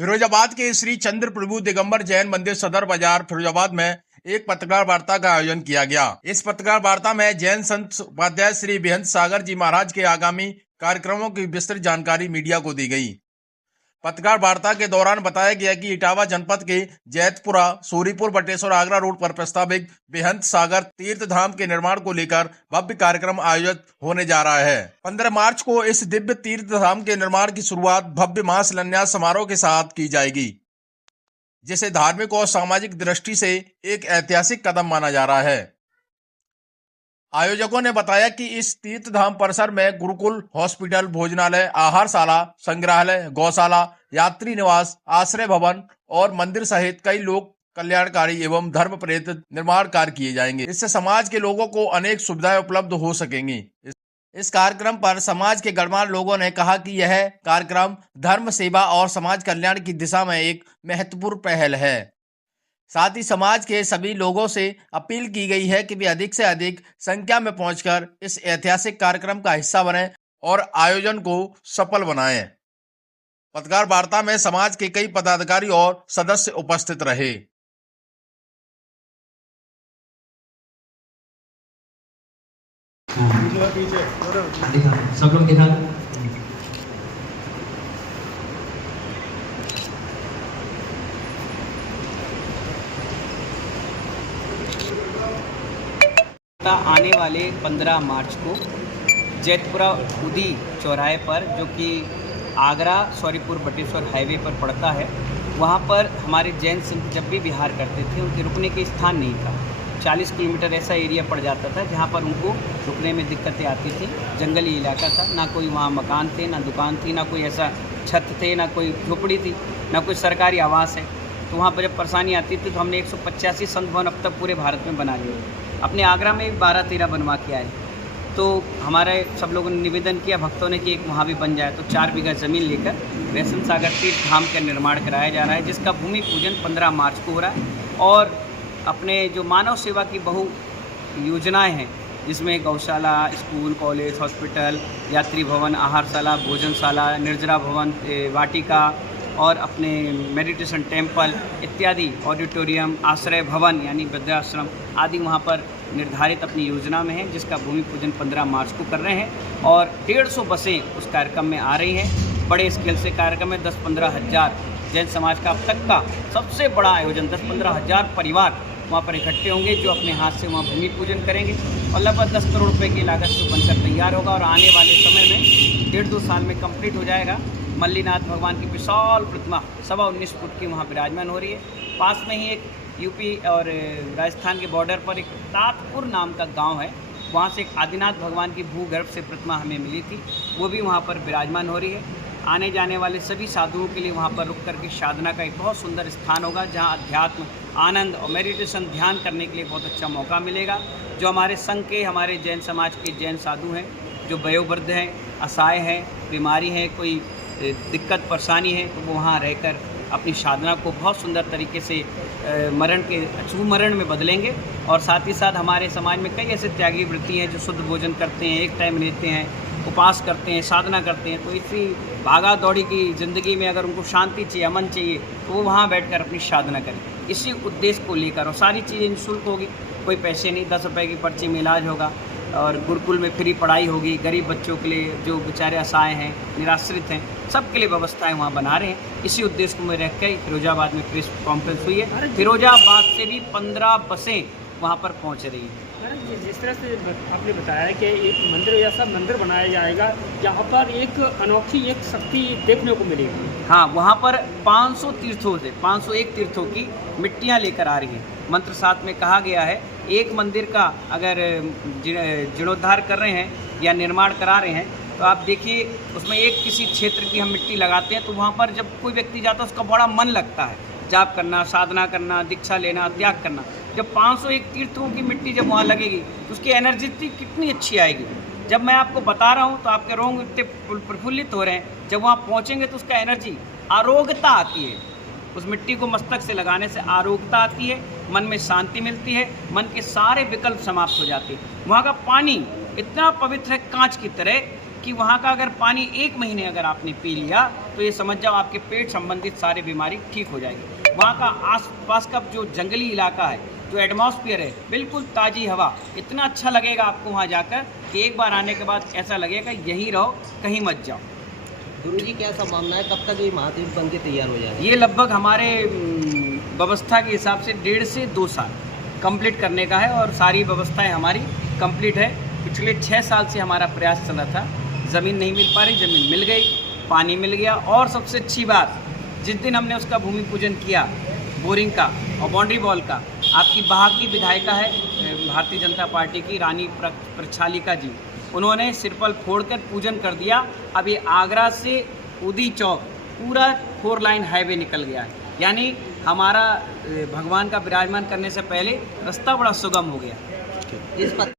फिरोजाबाद के श्री चंद्र प्रभु दिगंबर जैन मंदिर सदर बाजार फिरोजाबाद में एक पत्रकार वार्ता का आयोजन किया गया। इस पत्रकार वार्ता में जैन संत उपाध्याय श्री बेहंत सागर जी महाराज के आगामी कार्यक्रमों की विस्तृत जानकारी मीडिया को दी गई। पत्रकार वार्ता के दौरान बताया गया कि इटावा जनपद के जैतपुरा, सूरीपुर, बटेश्वर, आगरा रोड पर प्रस्तावित बेहंत सागर तीर्थ धाम के निर्माण को लेकर भव्य कार्यक्रम आयोजित होने जा रहा है। 15 मार्च को इस दिव्य तीर्थ धाम के निर्माण की शुरुआत भव्य महाशिलान्यास समारोह के साथ की जाएगी, जिसे धार्मिक और सामाजिक दृष्टि से एक ऐतिहासिक कदम माना जा रहा है। आयोजकों ने बताया कि इस तीर्थ धाम परिसर में गुरुकुल, हॉस्पिटल, भोजनालय, आहारशाला, संग्रहालय, गौशाला, यात्री निवास, आश्रय भवन और मंदिर सहित कई लोक कल्याणकारी एवं धर्म प्रेरित निर्माण कार्य किए जाएंगे। इससे समाज के लोगों को अनेक सुविधाएं उपलब्ध हो सकेंगी। इस कार्यक्रम पर समाज के गणमान्य लोगों ने कहा कि यह कार्यक्रम धर्म सेवा और समाज कल्याण की दिशा में एक महत्वपूर्ण पहल है। साथ ही समाज के सभी लोगों से अपील की गई है कि वे अधिक से अधिक संख्या में पहुंचकर इस ऐतिहासिक कार्यक्रम का हिस्सा बने और आयोजन को सफल बनाएं। पत्रकार वार्ता में समाज के कई पदाधिकारी और सदस्य उपस्थित रहे। सब लोग दिखा आने वाले 15 मार्च को जैतपुरा उदी चौराहे पर, जो कि आगरा सौरीपुर बटेश्वर हाईवे पर पड़ता है, वहाँ पर हमारे जैन संत जब भी विहार करते थे उनके रुकने के स्थान नहीं था। 40 किलोमीटर ऐसा एरिया पड़ जाता था जहाँ पर उनको रुकने में दिक्कतें आती थी। जंगली इलाका था, ना कोई वहाँ मकान थे, ना दुकान थी, ना कोई ऐसा छत थे, ना कोई झोपड़ी थी, ना कोई सरकारी आवास है। तो वहाँ पर जब परेशानी आती थी तो हमने 185 संत भवन अब तक पूरे भारत में बना लिए। अपने आगरा में 12-13 बनवा के आए। तो हमारे सब लोगों ने निवेदन किया, भक्तों ने, कि एक वहाँ भी बन जाए। तो 4 बीघा ज़मीन लेकर बेहंत सागर तीर्थ धाम का निर्माण कराया जा रहा है, जिसका भूमि पूजन 15 मार्च को हो रहा है। और अपने जो मानव सेवा की बहु योजनाएं हैं, जिसमें गौशाला, स्कूल, कॉलेज, हॉस्पिटल, यात्री भवन, आहारशाला, भोजनशाला, निर्जरा भवन, वाटिका और अपने मेडिटेशन टेम्पल इत्यादि, ऑडिटोरियम, आश्रय भवन यानी वृद्धाश्रम आदि वहाँ पर निर्धारित अपनी योजना में है, जिसका भूमि पूजन 15 मार्च को कर रहे हैं। और 150 बसें उस कार्यक्रम में आ रही हैं। बड़े स्केल से कार्यक्रम में 10-15 हज़ार जैन समाज का अब तक का सबसे बड़ा आयोजन, 10-15 हज़ार परिवार वहाँ पर इकट्ठे होंगे, जो अपने हाथ से वहाँ भूमि पूजन करेंगे और लगभग 10 करोड़ रुपये की लागत से बनकर तैयार होगा और आने वाले समय में 1.5-2 साल में कंप्लीट हो जाएगा। मल्लीनाथ भगवान की विशाल प्रतिमा 19.25 फुट की वहाँ विराजमान हो रही है। पास में ही एक यूपी और राजस्थान के बॉर्डर पर एक तातपुर नाम का गांव है, वहाँ से एक आदिनाथ भगवान की भूगर्भ से प्रतिमा हमें मिली थी, वो भी वहाँ पर विराजमान हो रही है। आने जाने वाले सभी साधुओं के लिए वहाँ पर रुक करके साधना का एक बहुत सुंदर स्थान होगा, जहाँ अध्यात्म, आनंद और मेडिटेशन, ध्यान करने के लिए बहुत अच्छा मौका मिलेगा। जो हमारे संघ के, हमारे जैन समाज के जैन साधु हैं, जो वयोवृद्ध हैं, असहाय हैं, बीमारी है, कोई दिक्कत परेशानी है, तो वो वहाँ रहकर अपनी साधना को बहुत सुंदर तरीके से मरण के सुमरण में बदलेंगे। और साथ ही साथ हमारे समाज में कई ऐसे त्यागी वृत्ति हैं जो शुद्ध भोजन करते हैं, एक टाइम लेते हैं, उपास करते हैं, साधना करते हैं। तो इसी भागा दौड़ी की ज़िंदगी में अगर उनको शांति चाहिए, अमन चाहिए, तो वो वहाँ बैठकर अपनी साधना करें। इसी उद्देश्य को लेकर, और सारी चीज़ें निःशुल्क होगी, कोई पैसे नहीं, 10 रुपये की पर्ची में इलाज होगा और गुरुकुल में फ्री पढ़ाई होगी। गरीब बच्चों के लिए, जो बेचारे असहाय हैं, निराश्रित हैं, सबके लिए व्यवस्थाएं वहाँ बना रहे हैं। इसी उद्देश्य को में रख कर फिरोजाबाद में प्रेस कॉन्फ्रेंस हुई है। फिरोजाबाद से भी 15 बसें वहाँ पर पहुँच रही हैं। जिस तरह से आपने बताया कि एक मंदिर जैसा मंदिर बनाया जाएगा, यहाँ पर एक अनोखी एक शक्ति देखने को मिलेगी। हाँ, वहाँ पर 500 तीर्थों से 501 तीर्थों की मिट्टियाँ लेकर आ रही हैं। मंत्र साथ में कहा गया है, एक मंदिर का अगर जीर्णोद्धार कर रहे हैं या निर्माण करा रहे हैं, तो आप देखिए उसमें एक किसी क्षेत्र की हम मिट्टी लगाते हैं, तो वहाँ पर जब कोई व्यक्ति जाता है उसका बड़ा मन लगता है, जाप करना, साधना करना, दीक्षा लेना, त्याग करना। जब 501 तीर्थों की मिट्टी जब वहाँ लगेगी तो उसकी एनर्जी कितनी अच्छी आएगी। जब मैं आपको बता रहा हूँ तो आपके रोंग इतने प्रफुल्लित हो रहे हैं। जब वहाँ पहुँचेंगे तो उसका एनर्जी, आरोग्यता आती है। उस मिट्टी को मस्तक से लगाने से आरोग्यता आती है, मन में शांति मिलती है, मन के सारे विकल्प समाप्त हो जाते हैं। वहाँ का पानी इतना पवित्र है, कांच की तरह, कि वहाँ का अगर पानी 1 महीने अगर आपने पी लिया तो ये समझ जाओ आपके पेट संबंधित सारी बीमारी ठीक हो जाएगी। वहाँ का आसपास का जो जंगली इलाका है, जो एटमॉस्फेयर है, बिल्कुल ताज़ी हवा, इतना अच्छा लगेगा आपको वहाँ जाकर कि एक बार आने के बाद ऐसा लगेगा यहीं रहो, कहीं मत जाओ। गुरुजी क्या संभावना है, कब तक ये महाद्वीप बन के तैयार हो जाएगा? ये लगभग हमारे व्यवस्था के हिसाब से 1.5 से 2 साल कंप्लीट करने का है और सारी व्यवस्थाएं हमारी कंप्लीट है। पिछले 6 साल से हमारा प्रयास चला था, ज़मीन नहीं मिल पा रही, ज़मीन मिल गई, पानी मिल गया और सबसे अच्छी बात, जिस दिन हमने उसका भूमि पूजन किया बोरिंग का और बाउंड्री वॉल का, आपकी बहा की विधायिका है भारतीय जनता पार्टी की रानी प्रक्षालिका जी, उन्होंने सिरपल फोड़कर पूजन कर दिया। अब ये आगरा से उदी चौक पूरा 4 लाइन हाईवे निकल गया है, यानी हमारा भगवान का विराजमान करने से पहले रास्ता बड़ा सुगम हो गया। इस